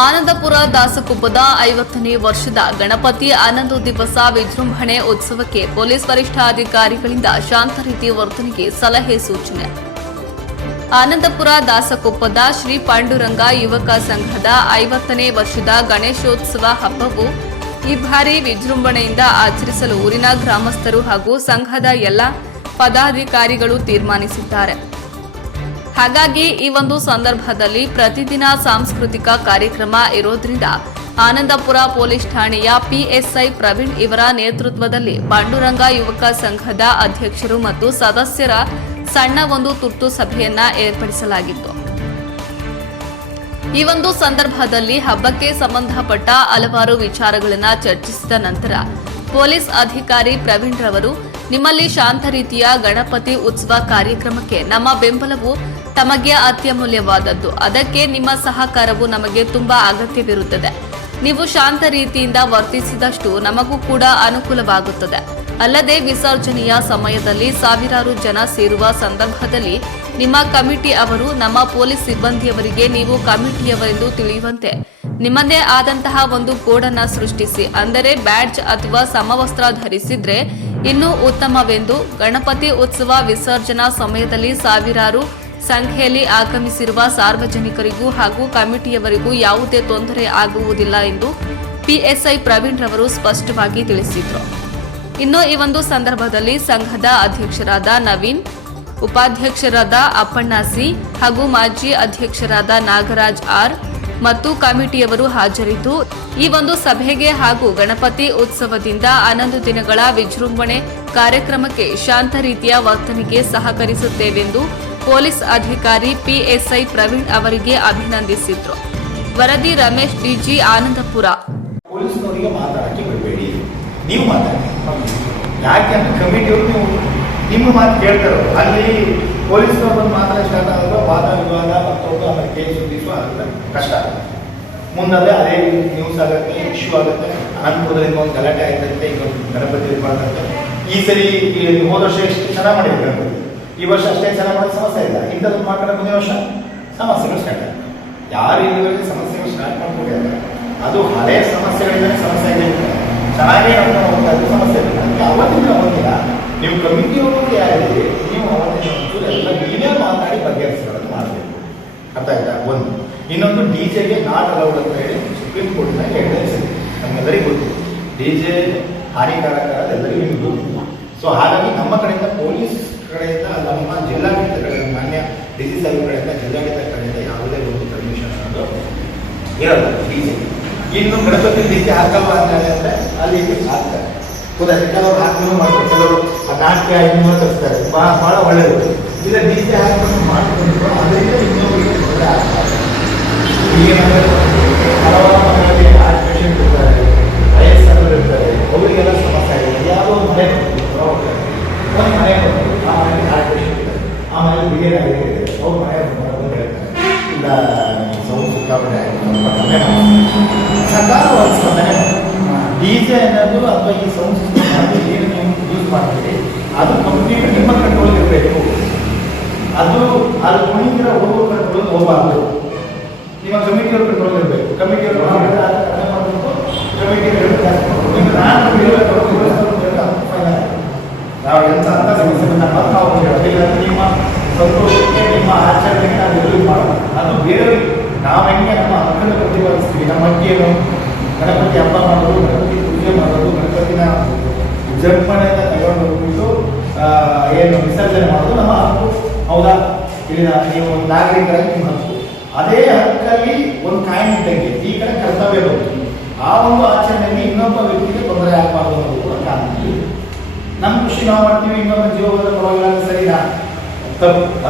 ಆನಂದಪುರ ದಾಸಕುಪ್ಪದ ಐವತ್ತನೇ ವರ್ಷದ ಗಣಪತಿ ಆನಂದ ದಿವಸ ವಿಜೃಂಭಣೆ ಉತ್ಸವಕ್ಕೆ ಪೊಲೀಸ್ ವರಿಷ್ಠಾಧಿಕಾರಿಗಳಿಂದ ಶಾಂತ ರೀತಿ ವರ್ತನೆಗೆ ಸಲಹೆ ಸೂಚನೆ. ಆನಂದಪುರ ದಾಸಕೊಪ್ಪದ ಶ್ರೀ ಪಾಂಡುರಂಗ ಯುವಕ ಸಂಘದ ಐವತ್ತನೇ ವರ್ಷದ ಗಣೇಶೋತ್ಸವ ಹಬ್ಬವು ಈ ಬಾರಿ ವಿಜೃಂಭಣೆಯಿಂದ ಆಚರಿಸಲು ಊರಿನ ಗ್ರಾಮಸ್ಥರು ಹಾಗೂ ಸಂಘದ ಎಲ್ಲ ಪದಾಧಿಕಾರಿಗಳು ತೀರ್ಮಾನಿಸಿದ್ದಾರೆ. ಹಾಗಾಗಿ ಈ ಒಂದು ಸಂದರ್ಭದಲ್ಲಿ ಪ್ರತಿದಿನ ಸಾಂಸ್ಕೃತಿಕ ಕಾರ್ಯಕ್ರಮ ಇರೋದ್ರಿಂದ ಆನಂದಪುರ ಪೊಲೀಸ್ ಠಾಣೆಯ ಪಿಎಸ್ಐ ಪ್ರವೀಣ್ ಇವರ ನೇತೃತ್ವದಲ್ಲಿ ಪಾಂಡುರಂಗ ಯುವಕ ಸಂಘದ ಅಧ್ಯಕ್ಷರು ಮತ್ತು ಸದಸ್ಯರ ಸಣ್ಣ ಒಂದು ತುರ್ತು ಸಭೆಯನ್ನ ಏರ್ಪಡಿಸಲಾಗಿತ್ತು. ಈ ಒಂದು ಸಂದರ್ಭದಲ್ಲಿ ಹಬ್ಬಕ್ಕೆ ಸಂಬಂಧಪಟ್ಟ ಹಲವಾರು ವಿಚಾರಗಳನ್ನ ಚರ್ಚಿಸಿದ ನಂತರ ಪೊಲೀಸ್ ಅಧಿಕಾರಿ ಪ್ರವೀಣ್ ರವರು, ನಿಮ್ಮಲ್ಲಿ ಶಾಂತ ರೀತಿಯ ಗಣಪತಿ ಉತ್ಸವ ಕಾರ್ಯಕ್ರಮಕ್ಕೆ ನಮ್ಮ ಬೆಂಬಲವು ತಮಗೆ ಅತ್ಯಮೂಲ್ಯವಾದದ್ದು. ಅದಕ್ಕೆ ನಿಮ್ಮ ಸಹಕಾರವು ನಮಗೆ ತುಂಬಾ ಅಗತ್ಯವಿರುತ್ತದೆ. ನೀವು ಶಾಂತ ರೀತಿಯಿಂದ ವರ್ತಿಸಿದಷ್ಟು ನಮಗೂ ಕೂಡ ಅನುಕೂಲವಾಗುತ್ತದೆ. ಅಲ್ಲದೆ ವಿಸರ್ಜನೆಯ ಸಮಯದಲ್ಲಿ ಸಾವಿರಾರು ಜನ ಸೇರುವ ಸಂದರ್ಭದಲ್ಲಿ ನಿಮ್ಮ ಕಮಿಟಿ ಅವರು ನಮ್ಮ ಪೊಲೀಸ್ ಸಿಬ್ಬಂದಿಯವರಿಗೆ ನೀವು ಕಮಿಟಿಯವರೆಂದು ತಿಳಿಯುವಂತೆ ನಿಮ್ಮದೇ ಆದಂತಹ ಒಂದು ಕೋಡನ್ನ ಸೃಷ್ಟಿಸಿ, ಅಂದರೆ ಬ್ಯಾಡ್ಜ್ ಅಥವಾ ಸಮವಸ್ತ್ರ ಧರಿಸಿದ್ರೆ ಇನ್ನೂ ಉತ್ತಮವೆಂದು ಗಣಪತಿ ಉತ್ಸವ ವಿಸರ್ಜನಾ ಸಮಯದಲ್ಲಿ ಸಾವಿರಾರು ಸಂಖ್ಯೆಯಲ್ಲಿ ಆಗಮಿಸಿರುವ ಸಾರ್ವಜನಿಕರಿಗೂ ಹಾಗೂ ಕಮಿಟಿಯವರಿಗೂ ಯಾವುದೇ ತೊಂದರೆ ಆಗುವುದಿಲ್ಲ ಎಂದು ಪಿಎಸ್ಐ ಪ್ರವೀಣ್ ರವರು ಸ್ಪಷ್ಟವಾಗಿ ತಿಳಿಸಿದರು. ಇನ್ನು ಈ ಒಂದು ಸಂದರ್ಭದಲ್ಲಿ ಸಂಘದ ಅಧ್ಯಕ್ಷರಾದ ನವೀನ್, ಉಪಾಧ್ಯಕ್ಷರಾದ ಅಪ್ಪಣ್ಣಾಸಿ ಹಾಗೂ ಮಾಜಿ ಅಧ್ಯಕ್ಷರಾದ ನಾಗರಾಜ್ ಆರ್ ಮತ್ತು ಕಮಿಟಿಯವರು ಹಾಜರಿದ್ದು, ಈ ಒಂದು ಸಭೆಗೆ ಹಾಗೂ ಗಣಪತಿ ಉತ್ಸವದಿಂದ ಹನ್ನೊಂದು ದಿನಗಳ ವಿಜೃಂಭಣೆ ಕಾರ್ಯಕ್ರಮಕ್ಕೆ ಶಾಂತ ರೀತಿಯ ವರ್ತನೆಗೆ ಸಹಕರಿಸುತ್ತೇವೆಂದು ಪೊಲೀಸ್ ಅಧಿಕಾರಿ ಪಿಎಸ್ಐ ಪ್ರವೀಣ್ ಅವರಿಗೆ ಅಭಿನಂದಿಸಿದ್ರು. ವರದಿ ರಮೇಶ್, ಡಿಜಿ ಆನಂದಪುರ. ಪೊಲೀಸ್ನವರಿಗೆ ಮಾತಾಡಕ್ಕೆ ಬಿಡಬೇಡಿ. ನೀವು ಮಾತಾಡಿ. ಯಾಕೆ ಅಂತ ಕಮಿಟಿಯವರು ನೀವು ನಿಮ್ಮ ಮಾತು ಕೇಳ್ತಾರೆ. ಅಲ್ಲಿ ಪೊಲೀಸ್ನವ್ರು ಬಂದು ಮಾತಾಡೋ ಸ್ಟಾರ್ಟ್ ಆಗುವಾಗ ವಾದ ವಿವಾದ ಮತ್ತೊಂದು ಆಮೇಲೆ ಕೇಸ್ ಗೀಸು ಆಗುತ್ತೆ. ಕಷ್ಟ ಮುಂದೆ ಅದೇ ನ್ಯೂಸ್ ಆಗುತ್ತೆ ಇಶ್ಯೂ ಆಗುತ್ತೆ. ಅನಂತಪುರದಿಂದ ಒಂದು ಗಲಾಟೆ ಆಯ್ತಂತೆ, ಈಗ ಗಣಪತಿ ಗಣಪತಿ ಆಗುತ್ತೆ. ಈ ಸರಿ ಹೋದ ವರ್ಷ ಎಷ್ಟು ಚೆನ್ನಾಗಿ ಮಾಡಿದ್ರು ಗಣಪತಿ? ಈ ವರ್ಷ ಅಷ್ಟೇ ಚೆನ್ನಾಗಿ ಸಮಸ್ಯೆ ಇಲ್ಲ. ಇಂಥದ್ದು ಮಾಡ್ಕೊಂಡು ಮುಂದಿನ ವರ್ಷ ಸಮಸ್ಯೆಗಳು ಸ್ಟಾರ್ಟ್ ಯಾರು ಇಲ್ಲಿವರೆಗೆ ಸಮಸ್ಯೆಗಳು ಸ್ಟಾರ್ಟ್ ಮಾಡ್ಕೊಂಡಿದ್ದಾರೆ ಅದು ಹಳೆಯ ಸಮಸ್ಯೆಗಳಿಂದ ಸಮಸ್ಯೆ ಇದೆ ಚೆನ್ನಾಗೇ ನಡ್ಕೊಂಡು ಹೋಗ್ತಾ ಇದ್ದು ಸಮಸ್ಯೆ ಇಲ್ಲ. ಯಾವತ್ತಿಂದ ಒಂದಿನ ನೀವು ಕಮಿಟಿ ಹೋಗೋದು ಯಾರಿದೆ ನೀವು ಅವತ್ತಿನ ಎಲ್ಲ ನೀವೇ ಮಾತಾಡಿ ಬಗೆಹರಿಸ್ಕೊಳ್ಳೋದು ಮಾಡಬೇಕು. ಅರ್ಥ ಆಯ್ತಾ? ಒಂದು. ಇನ್ನೊಂದು ಡಿ ಜೆಗೆ ನಾಟ್ ಅಲೌಡ್ ಅಂತ ಹೇಳಿ ಸುಪ್ರೀಂ ಕೋರ್ಟ್ನ ಹೇಳಿದೆ ನಮ್ಗೆಲ್ಲರಿಗೂ ಗೊತ್ತು. ಡಿ ಜೆ ಹಾನಿಕಾರಕ ಎಲ್ಲರಿಗೂ ನಿಮ್ಗೆ ಗೊತ್ತು. ಸೊ ಹಾಗಾಗಿ ನಮ್ಮ ಕಡೆಯಿಂದ ಪೊಲೀಸ್ ಕಡೆಯಿಂದ ನಮ್ಮ ಜಿಲ್ಲಾಡಳಿತ ಕಡೆಯಿಂದ ಮಾನ್ಯ ಡಿ ಸಿ ಸಾಹೇಬ್ ಕಡೆಯಿಂದ ಜಿಲ್ಲಾಡಳಿತ ಕಡೆಯಿಂದ ಯಾವುದೇ ಒಂದು ಪರ್ಮಿಷನ್ ಅನ್ನೋದು ಇರಲ್ಲ ಡಿ ಇನ್ನು ಗಣಪತಿ ಡಿ ಸಿ ಹಾಕಲ್ಲ ಅಂತ ಹೇಳಿ ಅಂದ್ರೆ ಅಲ್ಲಿ ಹಾಕ್ತಾರೆ. ಹೌದಾ ಕೆಲವರು ಹಾಕಿ ಮಾಡ್ತಾರೆ. ಕೆಲವರು ನಾಟ್ಯ ಇನ್ನೂ ತರಿಸ್ತಾರೆ ಭಾಳ ಒಳ್ಳೆಯದು ಇಲ್ಲ ಡಿ ಸಿ ಹಾಕೊಂಡು ಸೌಂಡ್ ಸಿಕ್ಕಾಪಟ್ಟೆ ಸಕಾಲ ಸ್ಪಂದನೆ ಡಿ ಅನ್ನೋದು ಅಥವಾ ಈ ಸೌಂಡ್ ಏನು ನೀವು ಯೂಸ್ ಮಾಡ್ತೀರಿ ಅದು ಕಂಪ್ಲೀಟ್ ನಿಮ್ಮ ಕಂಟ್ರೋಲ್ ಇರಬೇಕು ಅದು ಅದು ಕುಣಿದಿರ ಹೋಗೋ ಕಂಟ್ರೋಲ್ ಹೋಗಬಾರ್ದು ನಿಮ್ಮ ಕಮಿಟಿಯವ್ರ ಕಂಟ್ರೋಲ್ ಇರಬೇಕು ಕಮಿಟಿಯವರು ಕಡಿಮೆ ಮಾಡಬೇಕು ಕಮಿಟಿಯವರು ನಾನು. ನಾವು ಎಂತ ಅಂತ ಸಮಸ್ಯೆ ನಾವು ನಿಮ್ಮ ಸಂತೋಷಕ್ಕೆ ನಿಮ್ಮ ಆಚರಣೆಗೆ ನಾವು ಎದುರು ಮಾಡೋಣ ಅದು ಬೇರೆ, ನಾವು ಹೆಂಗೆ ನಮ್ಮ ಹಕ್ಕನ್ನು ಪ್ರತಿಪಾದಿಸ್ತೀವಿ ನಮ್ಮ ಹಕ್ಕೇನು ಗಣಪತಿ ಹಬ್ಬ ಮಾಡೋದು, ಗಣಪತಿ ಪೂಜೆ ಮಾಡೋದು, ಗಣಪತಿನ ವಿಜೃಂಭಣೆಯಿಂದ ತಗೊಂಡು ಹೋಗ್ಬಿಟ್ಟು ಏನು ವಿಸರ್ಜನೆ ಮಾಡೋದು ನಮ್ಮ ಹಕ್ಕು. ಹೌದಾ? ಇಲ್ಲಿನ ನೀವು ನಾಗರಿಕರಾಗಿ ನಿಮ್ಮ ಹಕ್ಕು. ಅದೇ ಹಕ್ಕಲ್ಲಿ ಒಂದು ಕಾಯಿನ್ ಇದ್ದಂಗೆ, ಈ ಕಡೆ ಕರ್ತವ್ಯ ಬರುತ್ತೆ ಆ ಒಂದು ಆಚರಣೆಗೆ ಇನ್ನೊಬ್ಬ ವ್ಯಕ್ತಿಗೆ ತೊಂದರೆ ಆಗಬಾರ್ದು ಅನ್ನೋದು ಕೂಡ ಕಾನೂನಲ್ಲಿ ನಮ್ಮ ಖುಷಿ ನಾವು ಮಾಡ್ತೀವಿ ಇನ್ನೊಬ್ಬ ಜೀವದ ಪರವಾಗಿಲ್ಲ, ಸರಿನಾ? Então,